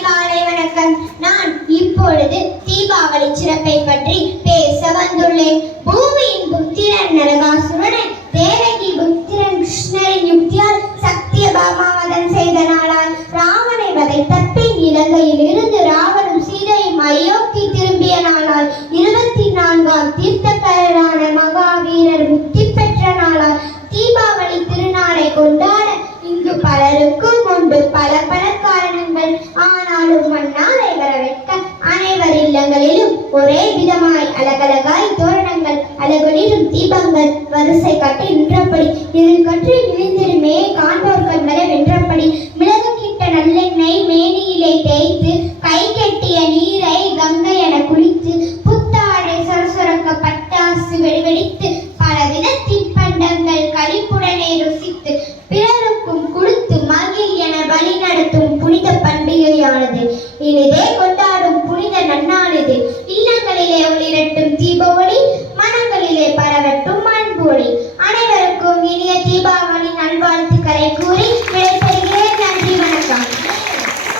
காலை வணக்கம். நான் இப்பொழுது தீபாவளி சிறப்பை பற்றி பேச வந்துள்ளேன். பூமியின் புத்திரன் நரகாசுரனை தேவகி புத்திரன் கிருஷ்ணரின் யுக்தியால் சத்தியபாமா வதம் செய்த நாளால் ராவனை வதைத்த பின் இலங்கையில் இருந்து ராவனும் சீதையும் அயோத்தி திரும்பிய நாளால் 24ஆம் தீர்த்தக்கரான மகாவீரர் முக்தி பெற்ற நாளால் தீபாவளி திருநாளை கொண்டாட இங்கு பலருக்கும் உண்டு பல பல காரணங்கள். ஆனாலும் அந்நாளை வரவேற்க அனைவர் இல்லங்களிலும் ஒரே விதமாய் அழகழகாய் தோரணங்கள் அழகொளிரும் தீபங்கள் வரிசை கட்டி நின்றபடி இதில் கற்றி விழுந்திருமே காண்போர்கள் வர வென்றபடி மிளகு கிட்ட நல்லெண்ணெய் மேனியிலே தேய்த்து கை கெட்டிய நீரை கங்கை என குளித்து புத்தாடை சொரசொரக்க பட்டாசு வெடிவெடித்து பலவித தின்பண்டங்கள் களிப்புடனே ருசித்து பிறருக்கும் கொடுத்து மகிழ் என வழி நடத்தும் புனித பண்டிகையானது. இனிதே கொண்டாடும் புனித நன்னாளிது. இல்லங்களிலே ஒளிரட்டும் தீப ஒளி, மனங்களிலே பரவட்டும் அன்பு ஒளி. அனைவருக்கும் இனிய தீபாவளி நல்வாழ்த்துக்களை கூறி